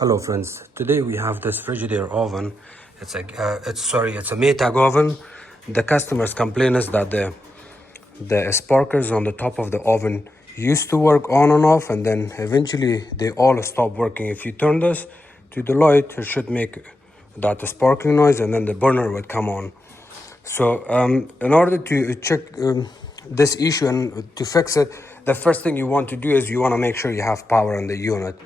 Hello friends, today we have this Frigidaire oven. It's a Maytag oven. The customers complain is that the sparkers on the top of the oven used to work on and off, and then eventually they all stop working. If you turn this to the light, it should make that sparkling noise, and then the burner would come on. So in order to check this issue and to fix it, the first thing you want to do is you want to make sure you have power in the unit.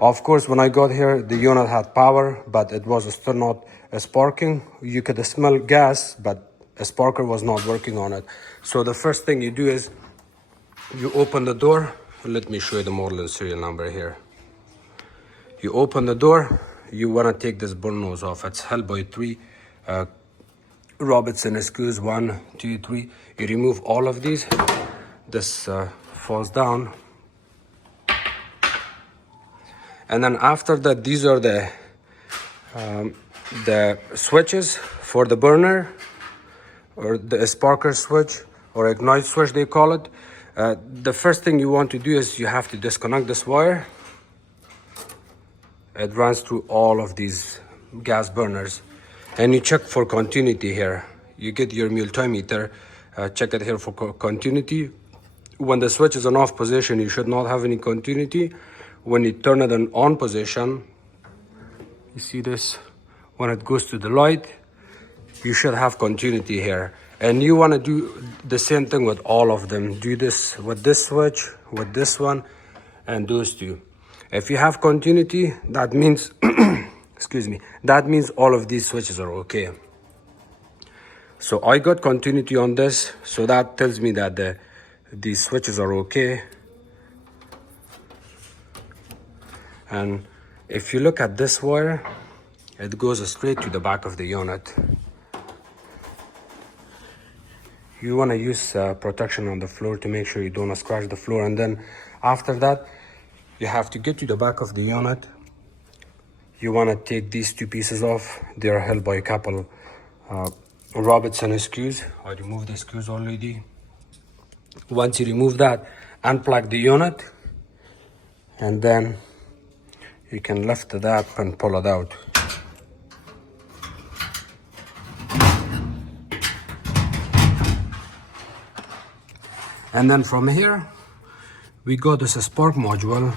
Of course, when I got here, the unit had power, but it was still not sparking. You could smell gas, but a sparker was not working on it. So the first thing you do is you open the door. Let me show you the model and serial number here. You open the door. You want to take this burn nose off. It's held by three Robertson screws, 1, 2, 3. You remove all of these. This falls down. And then after that, these are the switches for the burner, or the sparker switch, or ignite switch they call it. The first thing you want to do is you have to disconnect this wire. It runs through all of these gas burners, and you check for continuity here. You get your multimeter, check it here for continuity. When the switch is in off position, you should not have any continuity. When you turn it in on position, you see this, when it goes to the light, you should have continuity here. And you want to do the same thing with all of them. Do this with this switch, with this one, and those two. If you have continuity, that means excuse me, that means all of these switches are okay. So I got continuity on this, so that tells me that these switches are okay. And if you look at this wire, it goes straight to the back of the unit. You want to use protection on the floor to make sure you don't scratch the floor. And then after that, you have to get to the back of the unit. You want to take these two pieces off. They are held by a couple Robertson screws. I removed the screws already. Once you remove that, unplug the unit, and then you can lift it up and pull it out. And then from here, we got this spark module.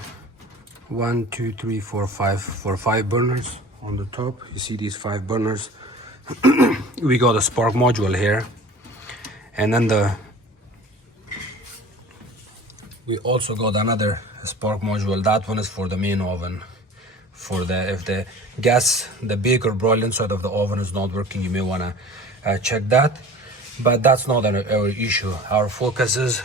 1, 2, 3, 4, 5 for 5 burners on the top. You see these 5 burners. We got a spark module here, and then we also got another spark module. That one is for the main oven. For if the gas, the bake or broil inside of the oven is not working, you may want to check that. But that's not our issue. Our focus is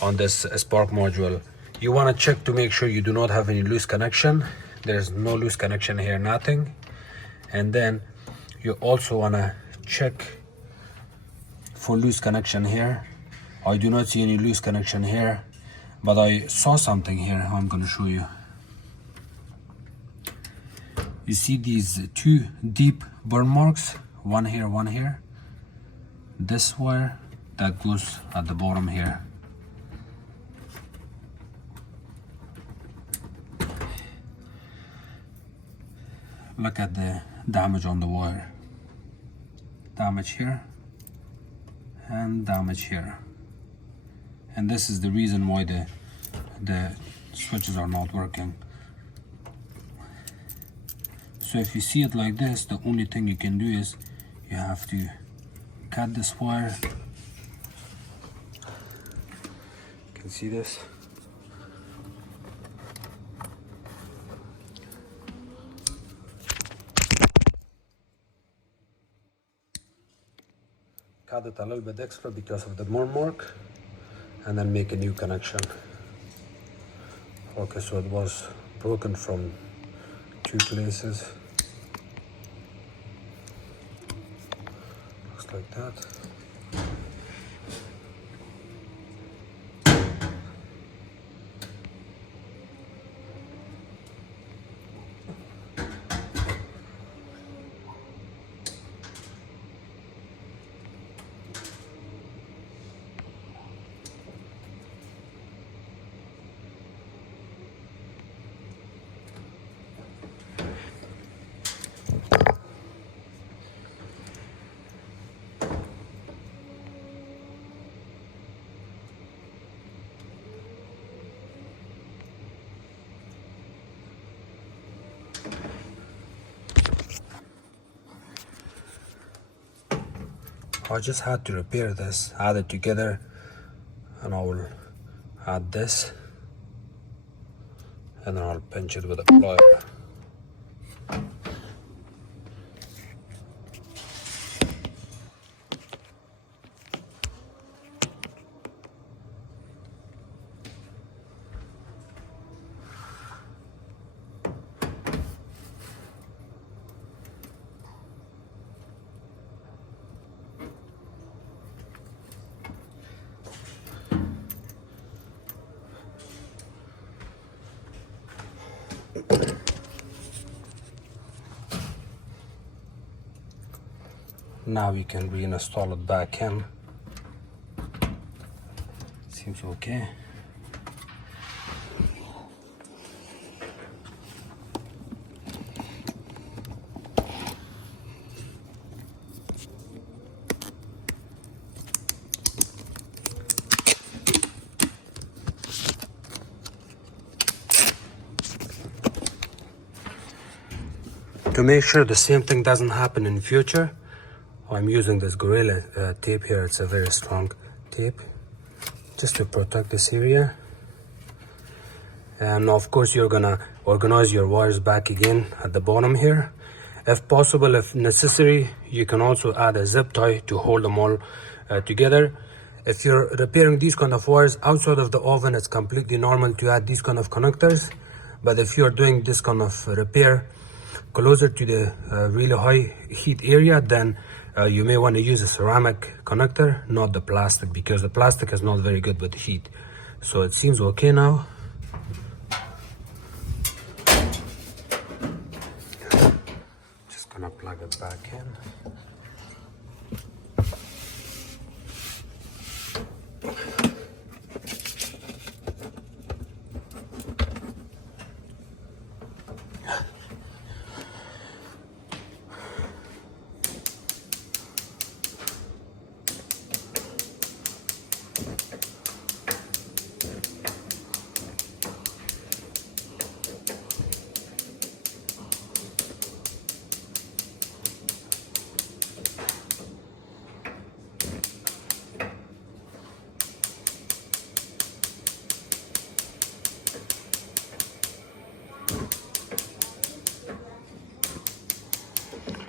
on this spark module. You want to check to make sure you do not have any loose connection. There's no loose connection here, nothing. And then you also want to check for loose connection here. I do not see any loose connection here, but I saw something here. I'm going to show you. You see these 2 deep burn marks, one here, one here. This wire that goes at the bottom here. Look at the damage on the wire. Damage here and damage here. And this is the reason why the switches are not working. So if you see it like this, the only thing you can do is you have to cut this wire. You can see this. Cut it a little bit extra because of the burn mark, and then make a new connection. Okay, so it was broken from 2 places. Looks like that. I just had to repair this, add it together, and I will add this, and then I'll pinch it with a plier. Now we can reinstall it back in. Seems okay. To make sure the same thing doesn't happen in future, I'm using this Gorilla tape here. It's a very strong tape just to protect this area. And of course you're gonna organize your wires back again at the bottom here. If possible, if necessary, you can also add a zip tie to hold them all together. If you're repairing these kind of wires outside of the oven, it's completely normal to add these kind of connectors. But if you're doing this kind of repair closer to the really high heat area, then you may want to use a ceramic connector, not the plastic, because the plastic is not very good with heat. So it seems okay now. Just gonna plug it back in.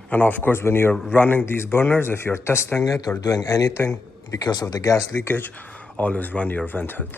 And of course, when you're running these burners, if you're testing it or doing anything because of the gas leakage, always run your vent hood.